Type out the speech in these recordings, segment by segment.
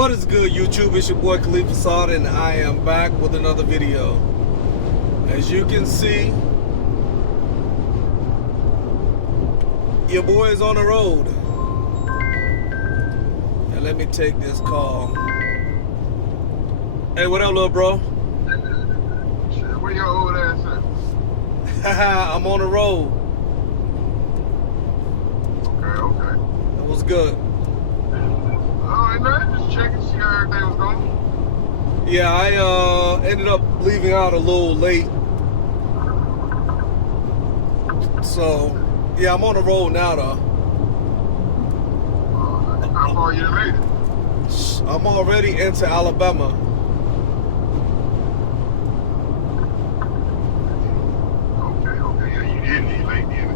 What is good, YouTube? It's your boy Khalif Assad, and I am back with another video. As you can see, your boy is on the road. Now let me take this call. Hey, what up, little bro? Shit, where your old ass at? I'm on the road. Okay. That was good. Alright, man, just checking, see how everything was going. Yeah, I ended up leaving out a little late. So, yeah, I'm on the road now, though. How far you made it? I'm already into Alabama. Okay, yeah, you did need late then.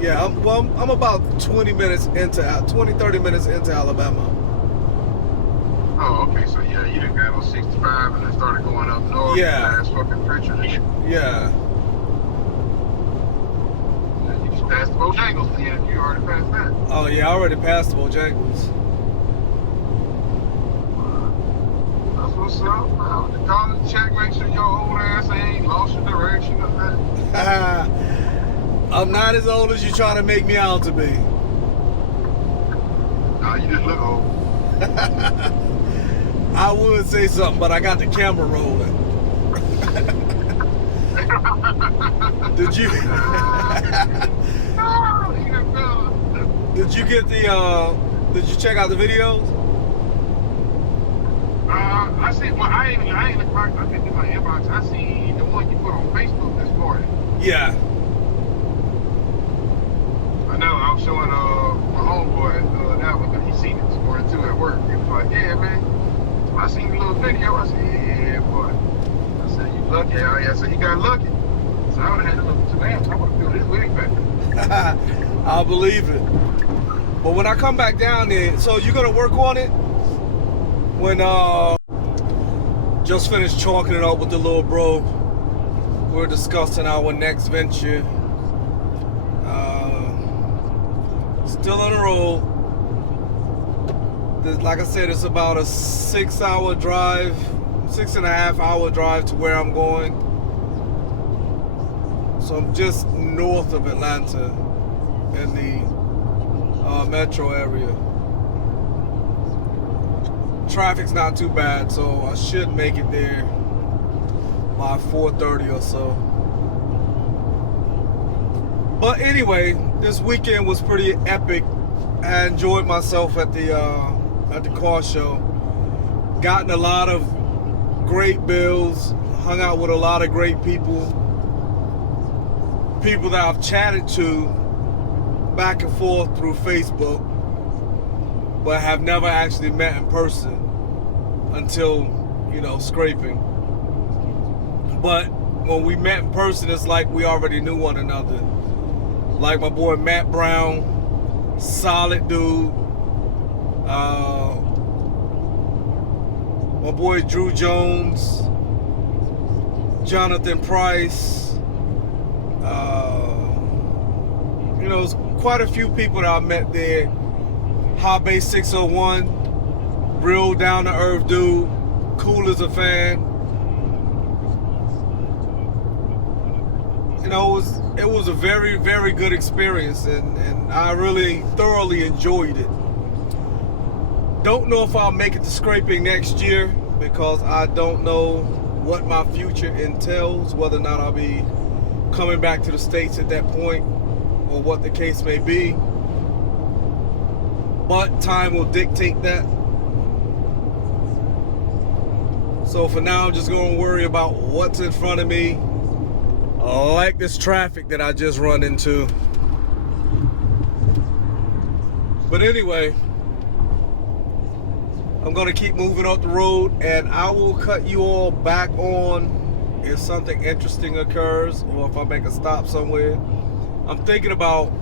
Yeah, I'm about 30 minutes into Alabama. Oh, okay, so yeah, you done got on 65 and then started going up north. Yeah. Last fucking picture. Yeah. You just passed the Bojangles then, you already passed that. Oh, yeah, I already passed the Bojangles. That's what's up. The call and check, make sure your old ass ain't lost your direction or nothing. I'm not as old as you trying to make me out to be. Nah, you just look old. I would say something, but I got the camera rolling. Did you? Did you get the? Did you check out the videos? I see. Well, I ain't looked back. I picked in my inbox. I see the one you put on Facebook this morning. Yeah. I know. I was showing my homeboy that one, but he seen it this morning too at work. He was like, "Yeah, man." So I seen the little video. I said, "Yeah, boy." I said, "You lucky." I said, "You got lucky." So I would have had to look for 2 amps. I would have filled his wig back. I'll believe it. But when I come back down there, so you're gonna work on it? When just finished chalking it up with the little bro. We're discussing our next venture. Still on the road. Like I said, it's about a 6-hour drive, 6.5-hour drive to where I'm going. So I'm just north of Atlanta in the metro area. Traffic's not too bad, so I should make it there by 4:30 or so. But anyway, this weekend was pretty epic. I enjoyed myself at the car show. Gotten a lot of great bills. Hung out with a lot of great people. People that I've chatted to back and forth through Facebook, but have never actually met in person until, scraping. But when we met in person, it's like we already knew one another. Like my boy Matt Brown, solid dude. My boy Drew Jones, Jonathan Price. There's quite a few people that I met there. Hot Base 601, real down to earth dude, cool as a fan. It was a very, very good experience, and I really thoroughly enjoyed it. Don't know if I'll make it to scraping next year because I don't know what my future entails, whether or not I'll be coming back to the States at that point or what the case may be. But time will dictate that. So for now, I'm just going to worry about what's in front of me. Like this traffic that I just run into. But anyway, I'm gonna keep moving up the road, and I will cut you all back on if something interesting occurs or if I make a stop somewhere. I'm thinking about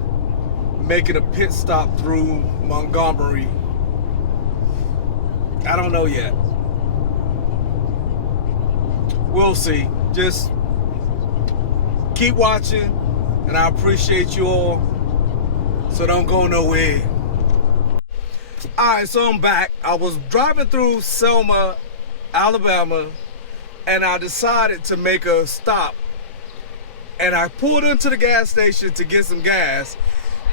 making a pit stop through Montgomery. I don't know yet. We'll see. Just keep watching, and I appreciate you all. So don't go nowhere. Alright, so I'm back. I was driving through Selma, Alabama, and I decided to make a stop. And I pulled into the gas station to get some gas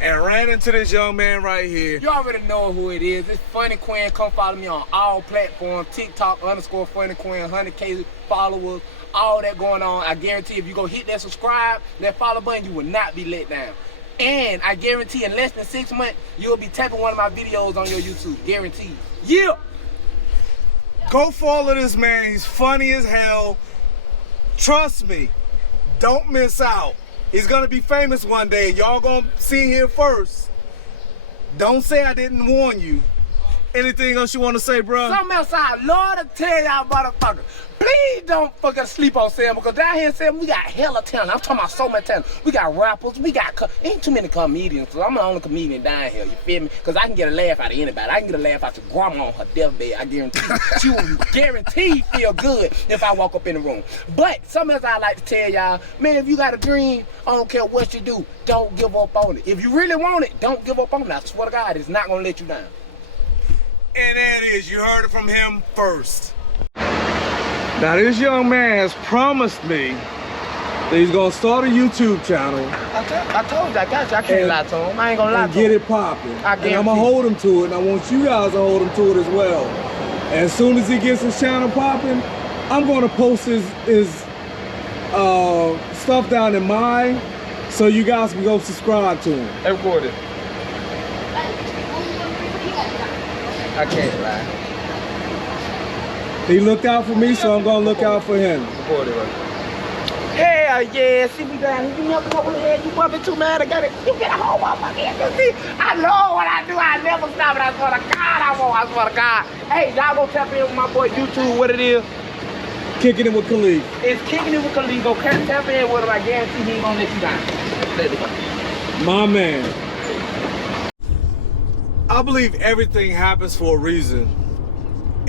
and ran into this young man right here. You already know who it is. It's Funny Quinn. Come follow me on all platforms. TikTok _Funny Quinn, 100K followers, all that going on. I guarantee if you go hit that subscribe, that follow button, you will not be let down. And I guarantee in less than 6 months, you'll be tapping one of my videos on your YouTube. Guaranteed. Yeah! Go follow this man. He's funny as hell. Trust me. Don't miss out. He's gonna be famous one day. Y'all gonna see here first. Don't say I didn't warn you. Anything else you want to say, bro? Something else I love to tell y'all motherfuckers. Please don't fucking sleep on Selma, because down here in Selma, we got hella talent. I'm talking about so much talent. We got rappers, we got, ain't too many comedians, so I'm the only comedian down here, you feel me? Because I can get a laugh out of anybody. I can get a laugh out of grandma on her deathbed, I guarantee you. She will guaranteed feel good if I walk up in the room. But something else I like to tell y'all, man, if you got a dream, I don't care what you do, don't give up on it. If you really want it, don't give up on it. I swear to God, it's not going to let you down. And there it is. You heard it from him first. Now, this young man has promised me that he's going to start a YouTube channel. I told you, I got you. I can't lie to him. I ain't going to lie to him. Get it popping. And I'm going to hold him to it, and I want you guys to hold him to it as well. And as soon as he gets his channel popping, I'm going to post his stuff down in mine so you guys can go subscribe to him. Record it. I can't lie. He looked out for me, so I'm gonna look out for him. Hell yeah, see me down here. You never know what the hell you bumping too, man. You get a whole motherfucker. You see, I know what I do. I never stop it. I swear to God, I won't. I swear to God. Hey, y'all gonna tap in with my boy YouTube, what it is? Kicking it with Khalid. It's Kicking It with Khalid. Go tap in with him. I guarantee he ain't gonna let you down. My man. I believe everything happens for a reason,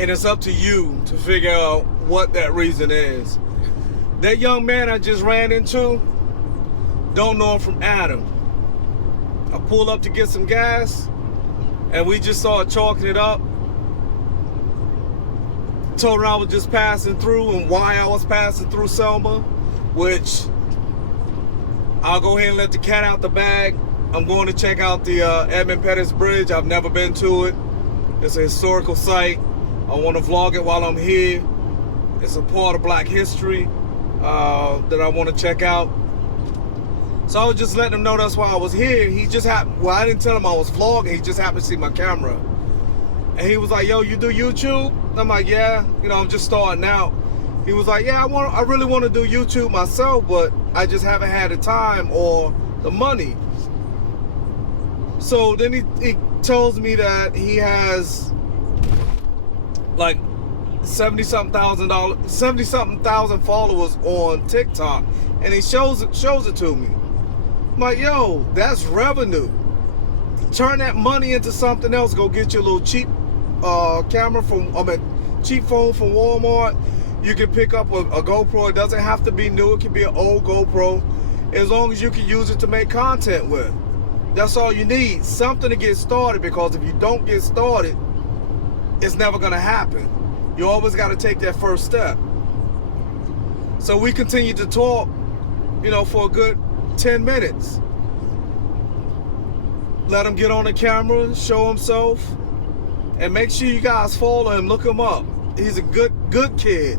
and it's up to you to figure out what that reason is. That young man I just ran into, don't know him from Adam. I pulled up to get some gas, and we just started chalking it up. Told her I was just passing through and why I was passing through Selma, which I'll go ahead and let the cat out the bag. I'm going to check out the Edmund Pettis Bridge. I've never been to it. It's a historical site. I want to vlog it while I'm here. It's a part of Black history that I want to check out. So I was just letting him know that's why I was here. He just happened, well, I didn't tell him I was vlogging. He just happened to see my camera. And he was like, yo, you do YouTube? I'm like, yeah, you know, I'm just starting out. He was like, yeah, I really want to do YouTube myself, but I just haven't had the time or the money. So then he tells me that he has like 70-something thousand followers on TikTok, and he shows it to me. I'm like, yo, that's revenue. Turn that money into something else. Go get your little cheap camera cheap phone from Walmart. You can pick up a GoPro. It doesn't have to be new. It can be an old GoPro, as long as you can use it to make content with. That's all you need, something to get started, because if you don't get started, it's never gonna happen. You always gotta take that first step. So we continued to talk, you know, for a good 10 minutes. Let him get on the camera, show himself, and make sure you guys follow him, look him up. He's a good kid,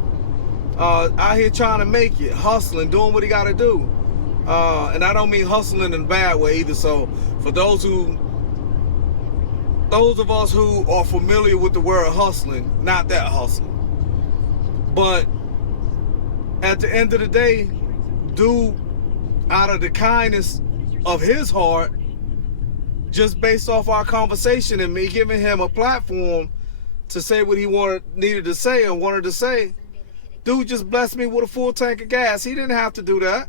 out here trying to make it, hustling, doing what he gotta do. And I don't mean hustling in a bad way either. So for those of us who are familiar with the word hustling, not that hustling. But at the end of the day, do out of the kindness of his heart, just based off our conversation and me giving him a platform to say what he needed to say and wanted to say, dude just blessed me with a full tank of gas. He didn't have to do that.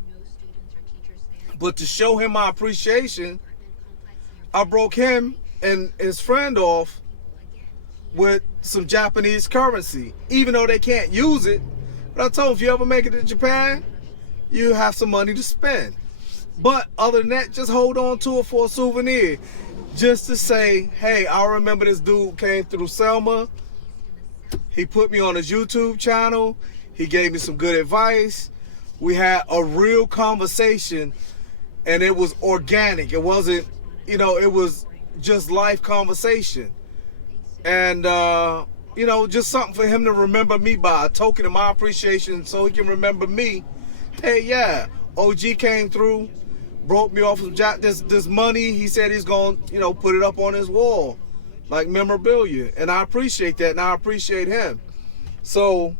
But to show him my appreciation, I broke him and his friend off with some Japanese currency, even though they can't use it. But I told him, if you ever make it to Japan, you have some money to spend. But other than that, just hold on to it for a souvenir. just to say, hey, I remember this dude came through Selma. He put me on his YouTube channel. He gave me some good advice. We had a real conversation, and it was organic. It wasn't, you know, it was just life conversation. And, you know, just something for him to remember me by, a token of my appreciation so he can remember me. Hey, yeah, OG came through, broke me off some this money. He said he's going to, you know, put it up on his wall like memorabilia. And I appreciate that, and I appreciate him. So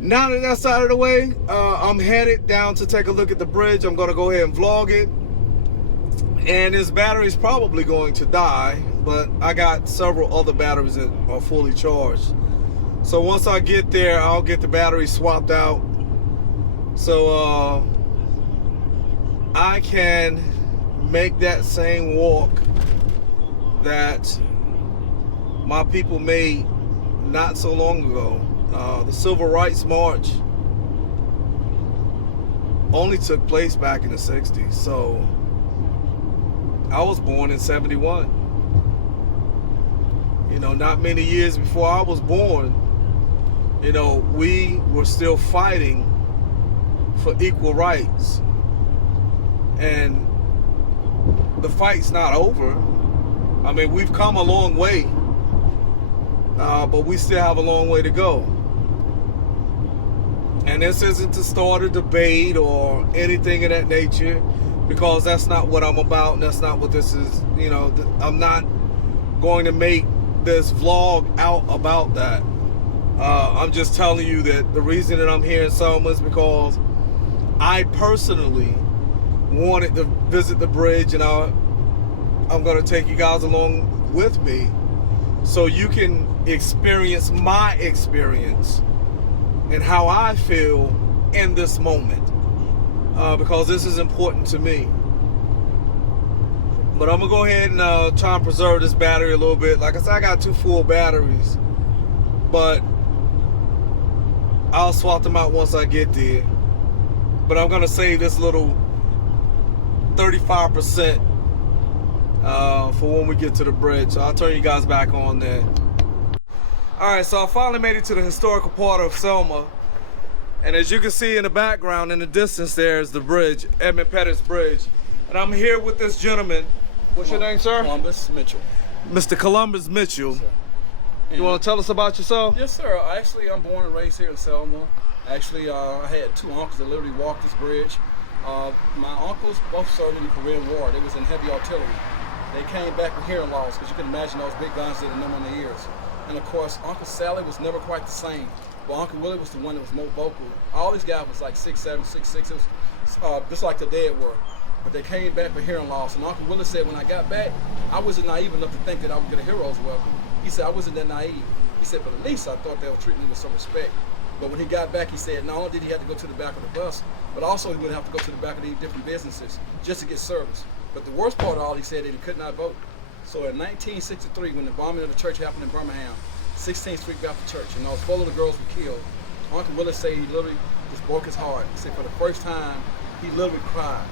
now that that's out of the way, I'm headed down to take a look at the bridge. I'm going to go ahead and vlog it. And this battery's probably going to die, but I got several other batteries that are fully charged. So once I get there, I'll get the battery swapped out. So I can make that same walk that my people made not so long ago. The Civil Rights March only took place back in the 60s. So I was born in 71. You know, not many years before I was born, you know, we were still fighting for equal rights. And the fight's not over. I mean, we've come a long way, but we still have a long way to go. And this isn't to start a debate or anything of that nature, because that's not what I'm about, and that's not what this is. You know, I'm not going to make this vlog out about that. I'm just telling you that the reason that I'm here in Selma is because I personally wanted to visit the bridge, and I'm going to take you guys along with me so you can experience my experience and how I feel in this moment. Because this is important to me. But I'm gonna go ahead and try and preserve this battery a little bit. Like I said, I got 2 full batteries, but I'll swap them out once I get there. But I'm gonna save this little 35% for when we get to the bridge. So I'll turn you guys back on there. Alright, so I finally made it to the historical part of Selma. And as you can see in the background, in the distance, there is the bridge, Edmund Pettis Bridge. And I'm here with this gentleman. What's your name, sir? Columbus Mitchell. Mr. Columbus Mitchell. Yes, you want to tell us about yourself? Yes, sir. Actually, I'm born and raised here in Selma. Actually, I had 2 uncles that literally walked this bridge. My uncles both served in the Korean War. They was in heavy artillery. They came back with hearing loss, because you can imagine those big guns didn't numb on their ears. And of course, Uncle Sally was never quite the same. But Uncle Willie was the one that was more vocal. All these guys was like 6'7", 6'6". It was just like the dead were. But they came back with hearing loss. And Uncle Willie said when I got back, I wasn't naive enough to think that I would get a hero's welcome. He said I wasn't that naive. He said, but at least I thought they would treat me with some respect. But when he got back, he said not only did he have to go to the back of the bus, but also he would have to go to the back of these different businesses just to get service. But the worst part of all, he said that he could not vote. So in 1963, when the bombing of the church happened in Birmingham, 16th Street Baptist Church, and those 4 little girls were killed, Uncle Willie said he literally just broke his heart. He said for the first time, he literally cried.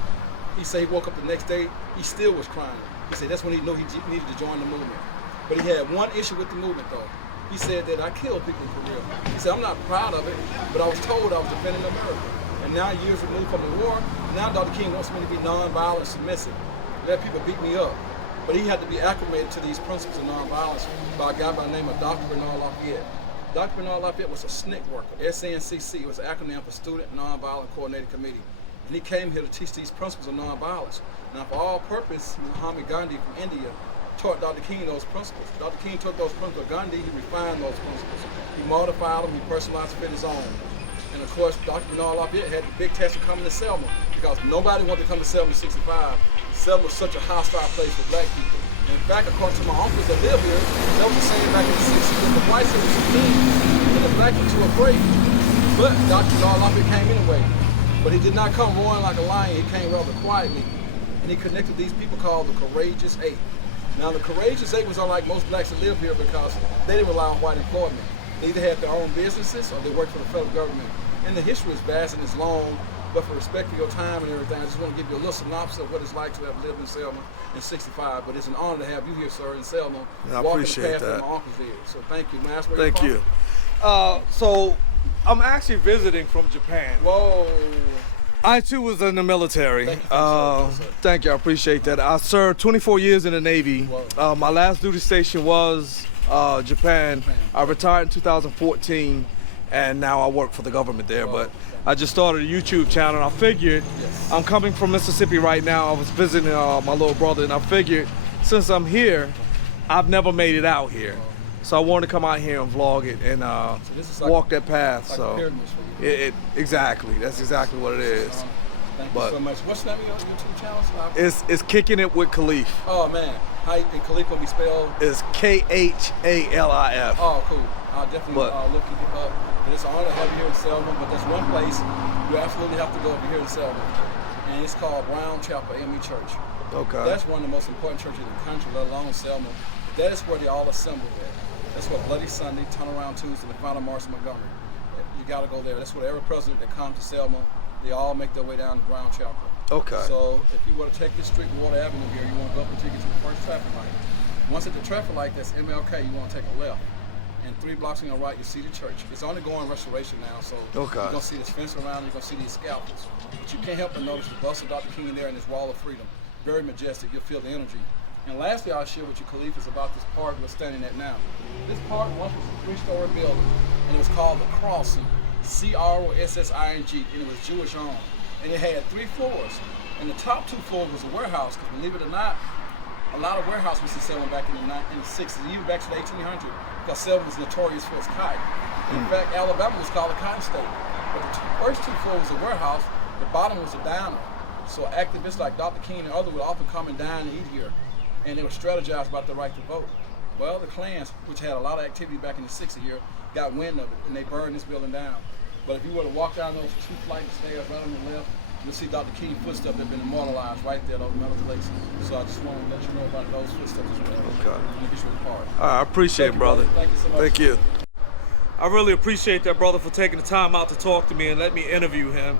He said he woke up the next day, he still was crying. He said that's when he knew he needed to join the movement. But he had one issue with the movement though. He said that I killed people for real. He said I'm not proud of it, but I was told I was defending America. And now years removed from the war, now Dr. King wants me to be nonviolent, submissive, let people beat me up. But he had to be acclimated to these principles of nonviolence by a guy by the name of Dr. Bernard Lafayette. Dr. Bernard Lafayette was a SNCC worker. SNCC was an acronym for Student Nonviolent Coordinating Committee. And he came here to teach these principles of nonviolence. Now, for all purpose, Mahatma Gandhi from India taught Dr. King those principles. Dr. King took those principles of Gandhi, he refined those principles. He modified them, he personalized them in his own. And of course, Dr. Bernard Lafayette had the big test of coming to Selma, because nobody wanted to come to Selma in 65. Selma was such a hostile place for black people. In fact, according to my uncles that live here, that was the same back in the 60s, that the whites were too mean and the blacks were too afraid. But Dr. Bernard Lafayette came anyway. But he did not come roaring like a lion, he came rather quietly. And he connected these people called the Courageous 8. Now the Courageous 8 was unlike most blacks that live here because they didn't rely on white employment. They either had their own businesses or they worked for the federal government. And the history is vast and it's long, But for respecting your time and everything, I just want to give you a little synopsis of what it's like to have lived in Selma in '65. But it's an honor to have you here, sir, in Selma. I appreciate that. My uncle's there. So thank you, man. Thank you. So I'm actually visiting from Japan. Whoa. I too was in the military. Thank you, I appreciate that. I served 24 years in the Navy. My last duty station was Japan. I retired in 2014, and now I work for the government there. But I just started a YouTube channel, and I figured I'm coming from Mississippi right now. I was visiting my little brother, and I figured since I'm here, I've never made it out here. So I wanted to come out here and vlog it and walk that path. So exactly, that's exactly what it is. Thank you so much. What's the name of your YouTube channel? It's Kicking It with Khalif. Oh man, how Khalif will be spelled? It's Khalif. Oh cool. I'll definitely look it up. And it's an honor to have you here in Selma. But there's one place you absolutely have to go if you're here in Selma, and it's called Brown Chapel AME Church. Okay. That's one of the most important churches in the country, let alone Selma. That is where they all assemble at. That's what Bloody Sunday, Turnaround Tuesday, the final March of Montgomery. You got to go there. That's where every president that comes to Selma, they all make their way down to Brown Chapel. Okay. So if you want to take this street Water Avenue here, you want to go up until you get to the first traffic light. Once at the traffic light, that's MLK, you want to take a left. And 3 blocks on your right, you see the church. It's undergoing restoration now, so you're going to see this fence around, you're going to see these scaffolds. But you can't help but notice the bust of Dr. King in there and this wall of freedom. Very majestic, you'll feel the energy. And lastly, I'll share with you, Khalif, is about this park we're standing at now. This park once was a 3-story building, and it was called The Crossing, Crossing, and it was Jewish owned. And it had 3 floors, and the top 2 floors was a warehouse, because believe it or not, a lot of warehouse was in Selma back in the 60s, even back to the 1800s, because Selma was notorious for its cotton. In fact, Alabama was called a cotton state. But the first 2 floors was a warehouse, the bottom was a diner. So activists like Dr. King and others would often come and dine and eat here, and they would strategize about the right to vote. Well, the Klans, which had a lot of activity back in the 60s here, got wind of it, and they burned this building down. But if you were to walk down those 2 flights of stairs right on the left, you'll see Dr. King's footsteps that have been immortalized right there, those metal plates. So I just want to let you know about those footsteps as well. Okay. All right, I appreciate it, brother. Thank you so much. Thank you. I really appreciate that, brother, for taking the time out to talk to me and let me interview him.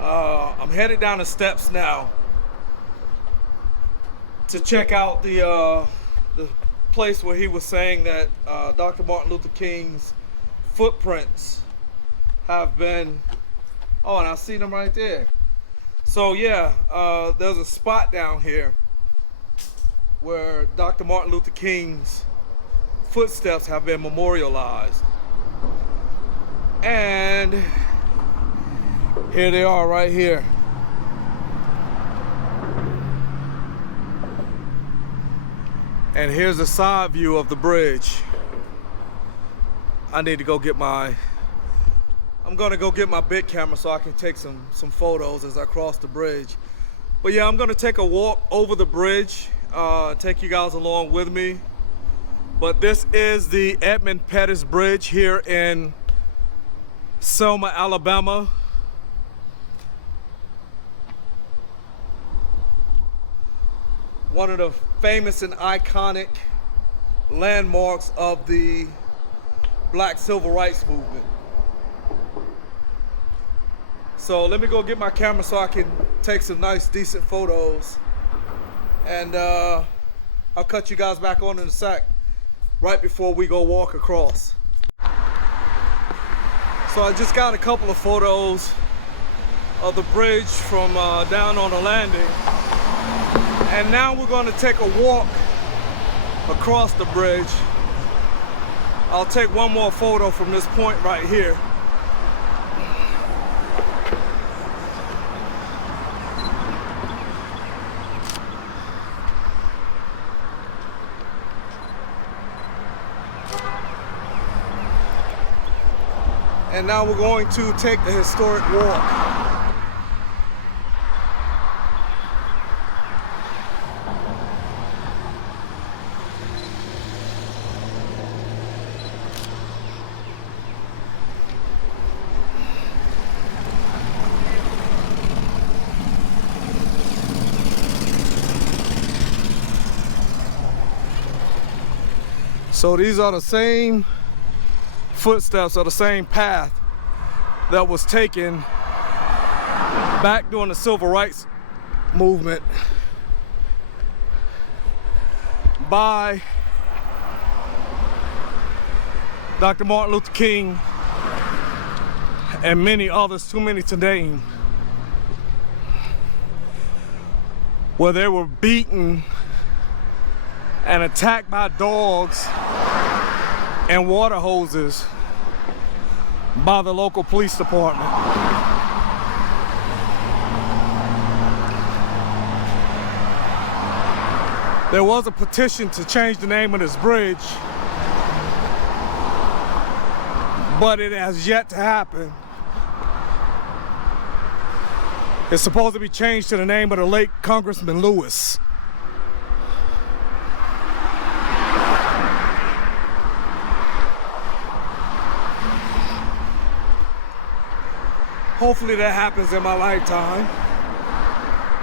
I'm headed down the steps now to check out the place where he was saying that Dr. Martin Luther King's footprints have been. Oh, and I see them right there. So yeah, there's a spot down here where Dr. Martin Luther King's footsteps have been memorialized. And here they are right here. And here's a side view of the bridge. I need to go get I'm gonna go get my big camera so I can take some photos as I cross the bridge. But yeah, I'm gonna take a walk over the bridge, take you guys along with me. But this is the Edmund Pettis Bridge here in Selma, Alabama. One of the famous and iconic landmarks of the Black Civil Rights Movement. So let me go get my camera so I can take some nice, decent photos. And I'll cut you guys back on in a sec, right before we go walk across. So I just got a couple of photos of the bridge from down on the landing. And now we're going to take a walk across the bridge. I'll take one more photo from this point right here. And now we're going to take the historic walk. So these are the same footsteps or the same path that was taken back during the civil rights movement by Dr. Martin Luther King and many others, too many to name, where they were beaten and attacked by dogs and water hoses by the local police department. There was a petition to change the name of this bridge, but it has yet to happen. It's supposed to be changed to the name of the late Congressman Lewis. Hopefully that happens in my lifetime,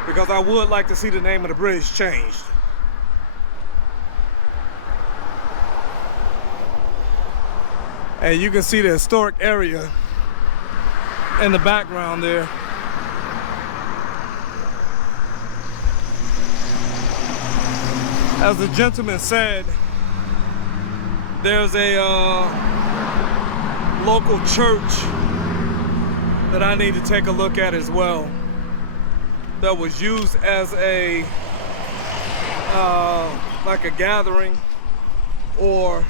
because I would like to see the name of the bridge changed. And you can see the historic area in the background there. As the gentleman said, there's a local church that I need to take a look at as well, that was used as a like a gathering or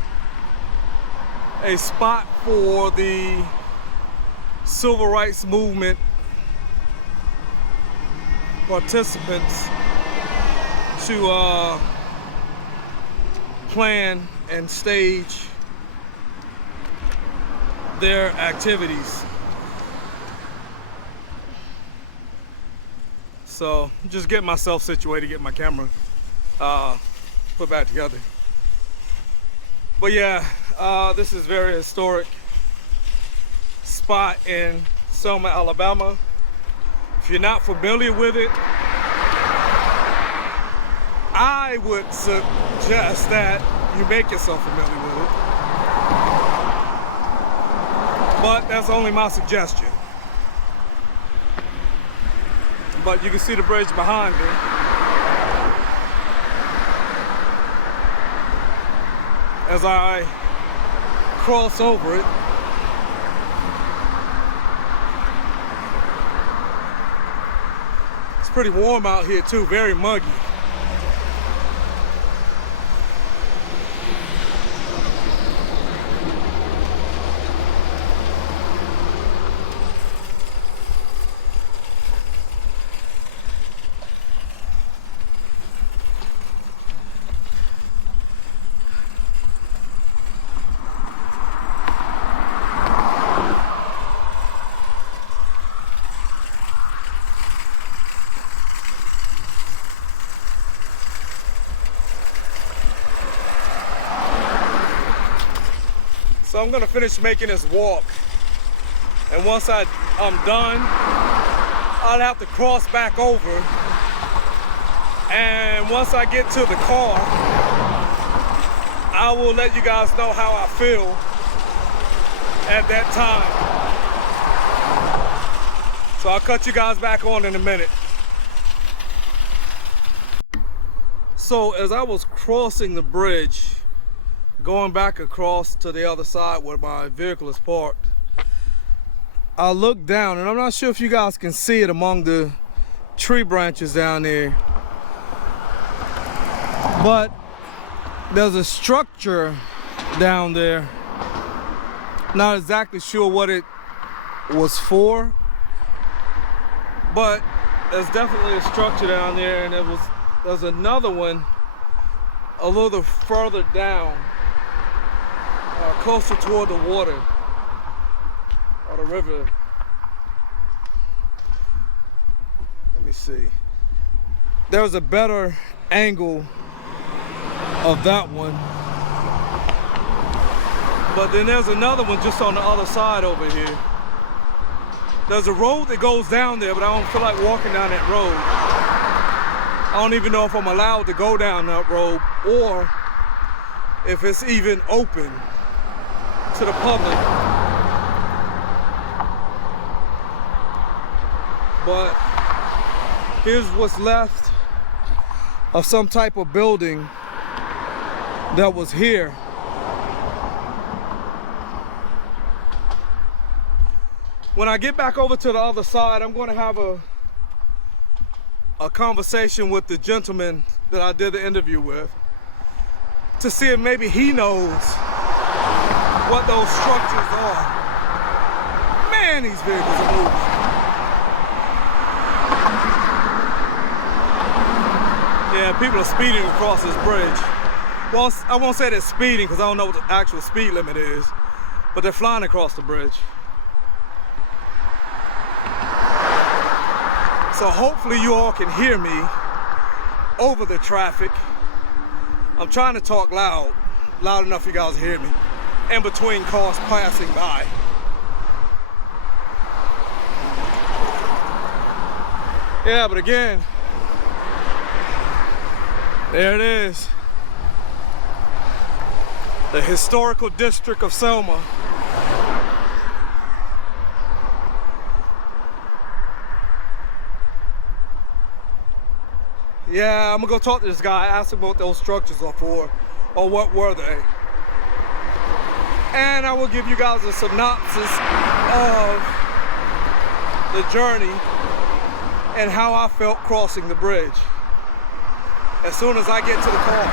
a spot for the civil rights movement participants to plan and stage their activities. So just get myself situated, get my camera put back together. But yeah, this is a very historic spot in Selma, Alabama. If you're not familiar with it, I would suggest that you make yourself familiar with it. But that's only my suggestion. But you can see the bridge behind me. As I cross over it. It's pretty warm out here too, very muggy. So I'm gonna finish making this walk, and once I'm done, I'll have to cross back over, and once I get to the car, I will let you guys know how I feel at that time. So I'll cut you guys back on in a minute. So as I was crossing the bridge, going back across to the other side where my vehicle is parked, I looked down, and I'm not sure if you guys can see it among the tree branches down there, but there's a structure down there. Not exactly sure what it was for, but there's definitely a structure down there, and there's another one a little further down, closer toward the water or the river. Let me see. There was a better angle of that one, but then there's another one just on the other side over here. There's a road that goes down there, but I don't feel like walking down that road. I don't even know if I'm allowed to go down that road or if it's even open to the public. but here's what's left of some type of building that was here. When I get back over to the other side, I'm going to have a conversation with the gentleman that I did the interview with to see if maybe he knows what those structures are. Man, these vehicles are moving. Yeah, people are speeding across this bridge. Well, I won't say they're speeding because I don't know what the actual speed limit is, but they're flying across the bridge. So hopefully you all can hear me over the traffic. I'm trying to talk loud enough for you guys to hear me, in between cars passing by. Yeah, but again, there it is. The historical district of Selma. Yeah, I'm gonna go talk to this guy, ask him what those structures are for, or what were they. And I will give you guys a synopsis of the journey and how I felt crossing the bridge as soon as I get to the car.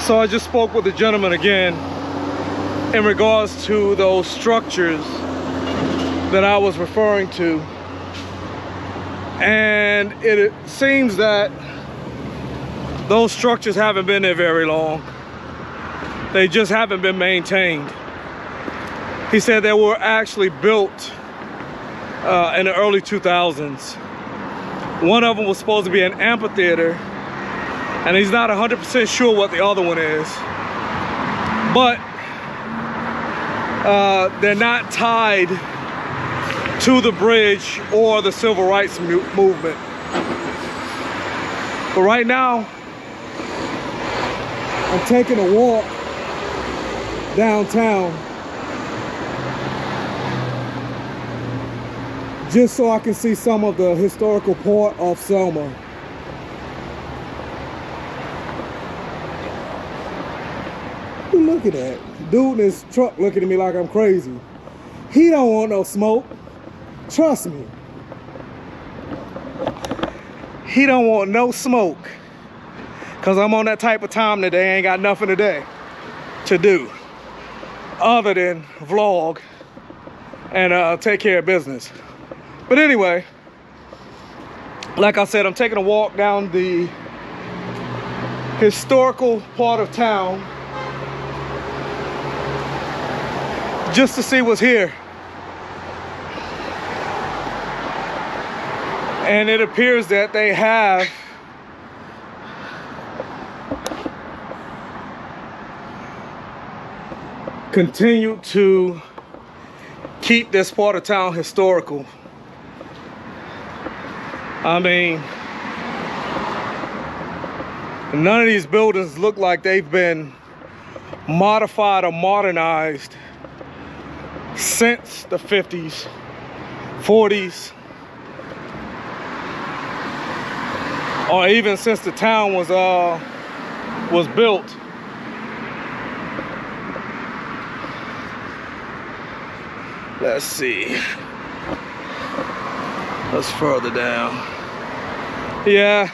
So I just spoke with the gentleman again in regards to those structures that I was referring to. And it seems that those structures haven't been there very long. They just haven't been maintained. He said they were actually built in the early 2000s. One of them was supposed to be an amphitheater, and he's not 100% sure what the other one is. But they're not tied to the bridge or the civil rights movement. But right now, I'm taking a walk downtown just so I can see some of the historical part of Selma. Look at that. Dude in his truck looking at me like I'm crazy. He don't want no smoke. Trust me. He don't want no smoke. Cause I'm on that type of time that they ain't got nothing today to do other than vlog and take care of business. But anyway, like I said, I'm taking a walk down the historical part of town just to see what's here. And it appears that they have continued to keep this part of town historical. I mean, none of these buildings look like they've been modified or modernized since the 50s, 40s, or even since the town was built. Let's see. Let's further down. Yeah,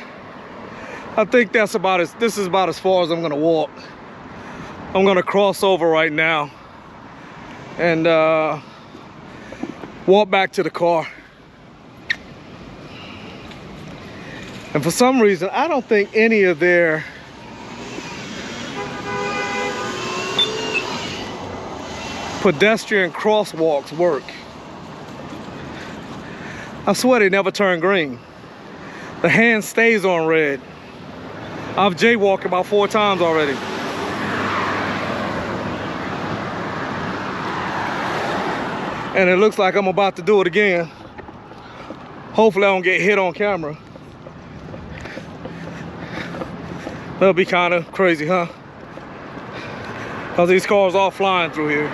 I think this is about as far as I'm gonna walk. I'm gonna cross over right now and walk back to the car. And for some reason, I don't think any of their pedestrian crosswalks work. I swear they never turn green. The hand stays on red. I've jaywalked about 4 times already. And it looks like I'm about to do it again. Hopefully I don't get hit on camera. That'll be kind of crazy, huh? Because these cars are flying through here.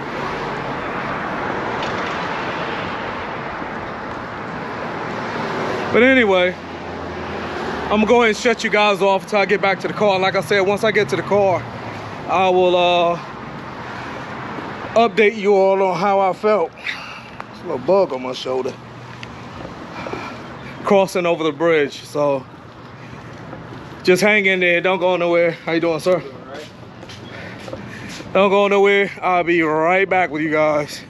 But anyway, I'm gonna go ahead and shut you guys off until I get back to the car. And like I said, once I get to the car, I will update you all on how I felt. There's a little bug on my shoulder. Crossing over the bridge, so just hang in there. Don't go nowhere. How you doing, sir? Don't go nowhere. I'll be right back with you guys.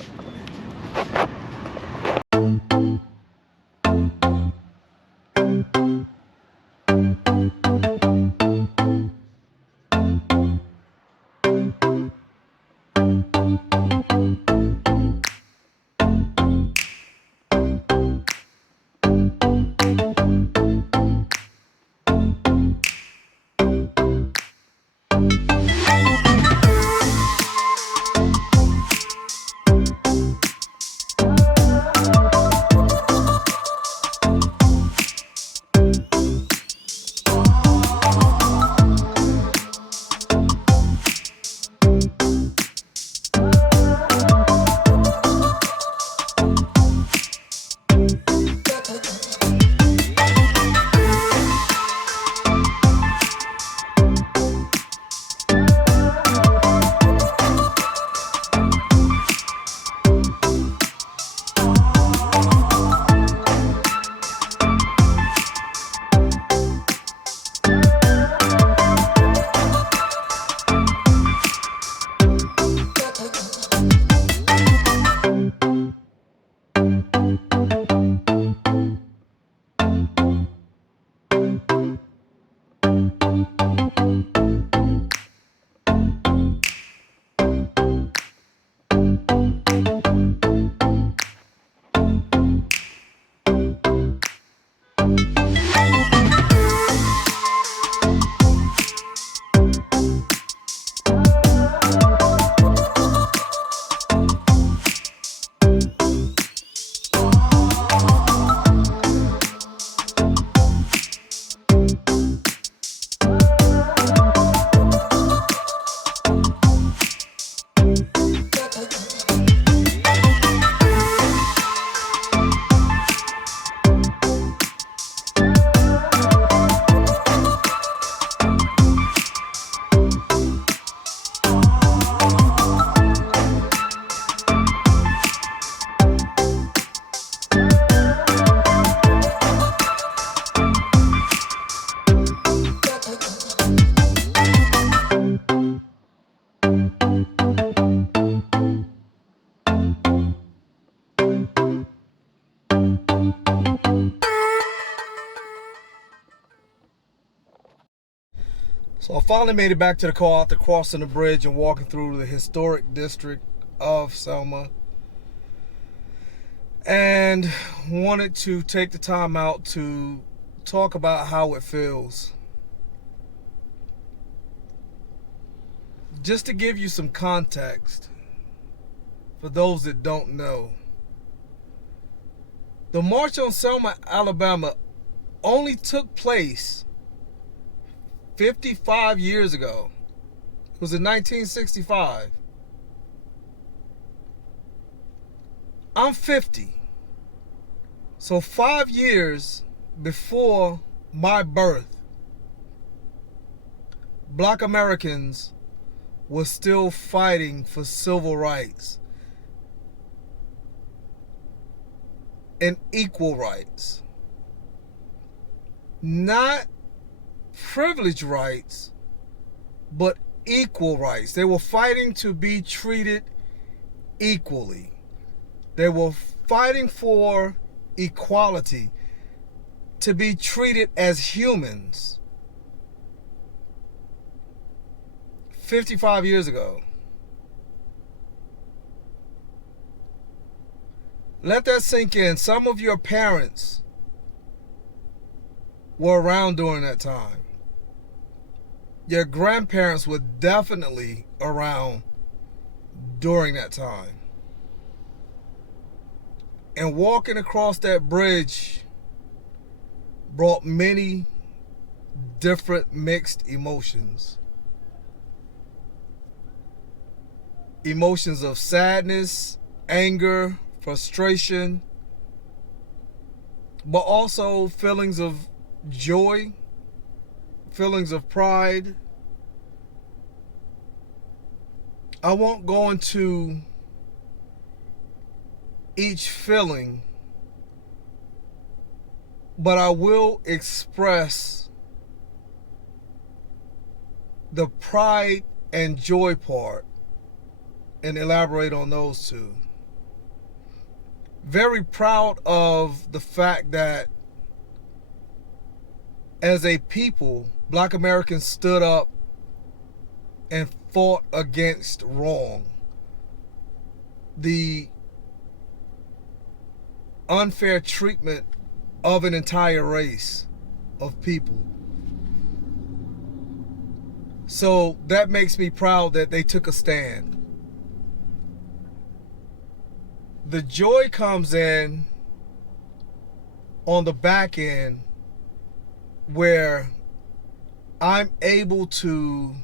So I finally made it back to the car after crossing the bridge and walking through the historic district of Selma. And wanted to take the time out to talk about how it feels. Just to give you some context, for those that don't know, the March on Selma, Alabama only took place 55 years ago. It was in 1965. I'm 50. So 5 years before my birth, Black Americans were still fighting for civil rights and equal rights. Not privileged rights, but equal rights. They were fighting to be treated equally. They were fighting for equality, to be treated as humans. 55 years ago. Let that sink in. Some of your parents were around during that time. Your grandparents were definitely around during that time. And walking across that bridge brought many different mixed emotions. emotions of sadness, anger, frustration, but also feelings of joy, feelings of pride. I won't go into each feeling, but I will express the pride and joy part and elaborate on those two. Very proud of the fact that as a people, Black Americans stood up and fought against wrong. The unfair treatment of an entire race of people. So that makes me proud that they took a stand. The joy comes in on the back end where I'm able to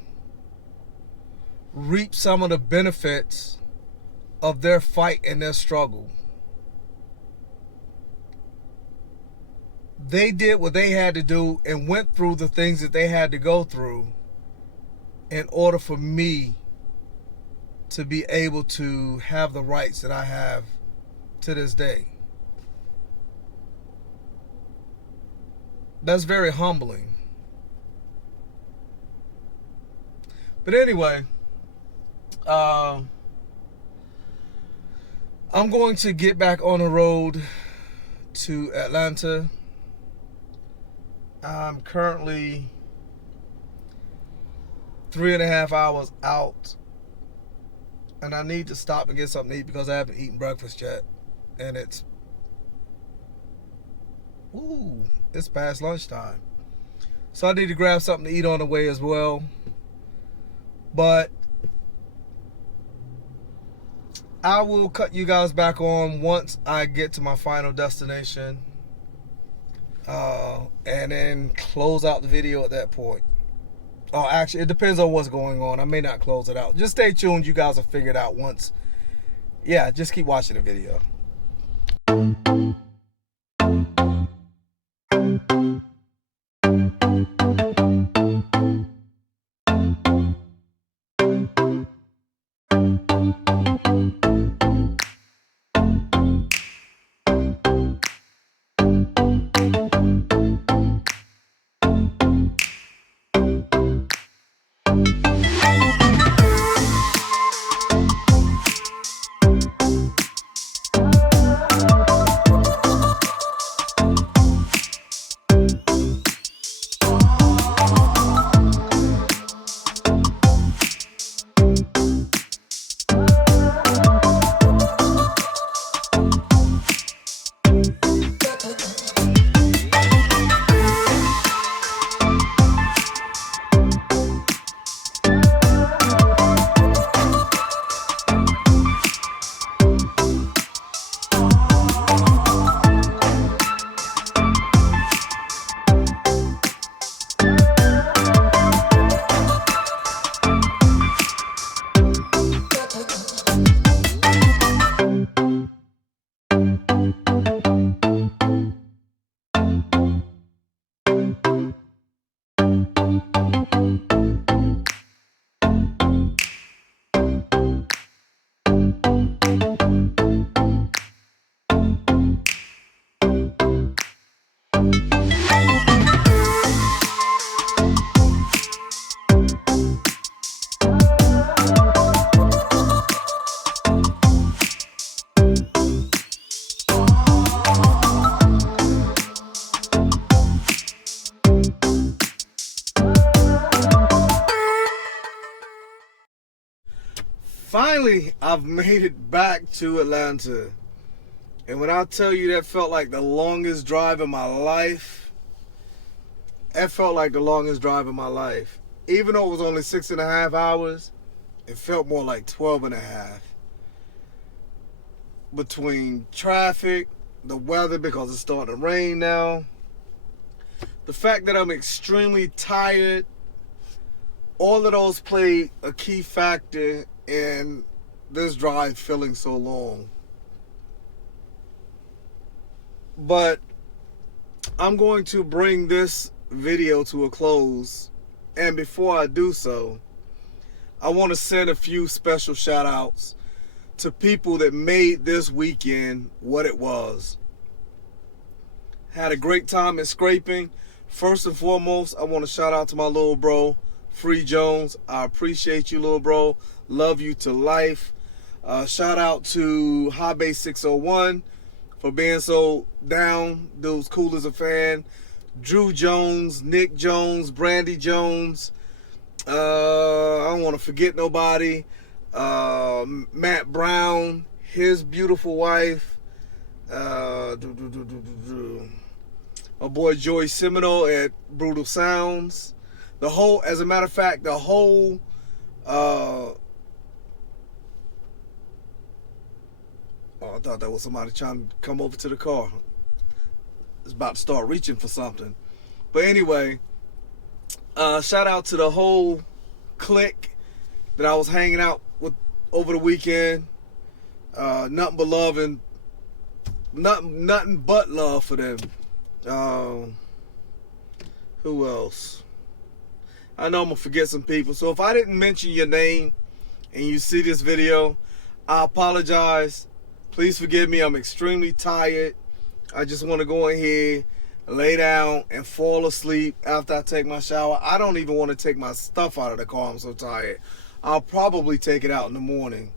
reap some of the benefits of their fight and their struggle. They did what they had to do and went through the things that they had to go through in order for me to be able to have the rights that I have to this day. That's very humbling. But anyway, I'm going to get back on the road to Atlanta. I'm currently 3.5 hours out, and I need to stop and get something to eat because I haven't eaten breakfast yet, and it's past lunchtime, so I need to grab something to eat on the way as well. But I will cut you guys back on once I get to my final destination, and then close out the video at that point. Oh, actually, it depends on what's going on. I may not close it out. Just stay tuned. You guys will figure it out once. Yeah, just keep watching the video. Finally, I've made it back to Atlanta. And when I tell you that felt like the longest drive of my life, it felt like the longest drive of my life. Even though it was only 6.5 hours, it felt more like 12.5. Between traffic, the weather because it's starting to rain now, the fact that I'm extremely tired, all of those played a key factor in this drive feeling so long. But I'm going to bring this video to a close. And before I do so, I want to send a few special shout outs to people that made this weekend what it was. Had a great time at scraping. First and foremost, I want to shout out to my little bro, Free Jones. I appreciate you, little bro. Love you to life. Shout out to High Base 601 for being so down. Dude's cool as a fan. Drew Jones, Nick Jones, Brandy Jones. I don't want to forget nobody. Matt Brown, his beautiful wife. My boy Joey Seminole at Brutal Sounds. As a matter of fact, the whole I thought that was somebody trying to come over to the car. It's about to start reaching for something. But anyway, shout out to the whole clique that I was hanging out with over the weekend. Nothing but love and nothing but love for them. Who else? I know I'm gonna forget some people. So if I didn't mention your name and you see this video, I apologize. Please forgive me. I'm extremely tired. I just want to go in here, lay down, and fall asleep after I take my shower. I don't even want to take my stuff out of the car. I'm so tired. I'll probably take it out in the morning.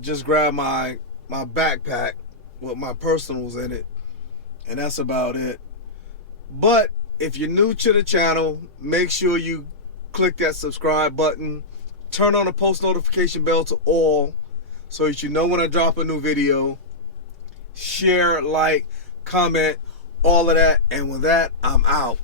Just grab my backpack with my personals in it, and that's about it. But if you're new to the channel, make sure you click that subscribe button. Turn on the post notification bell to all so that you know when I drop a new video. Share, like, comment, all of that. And with that, I'm out.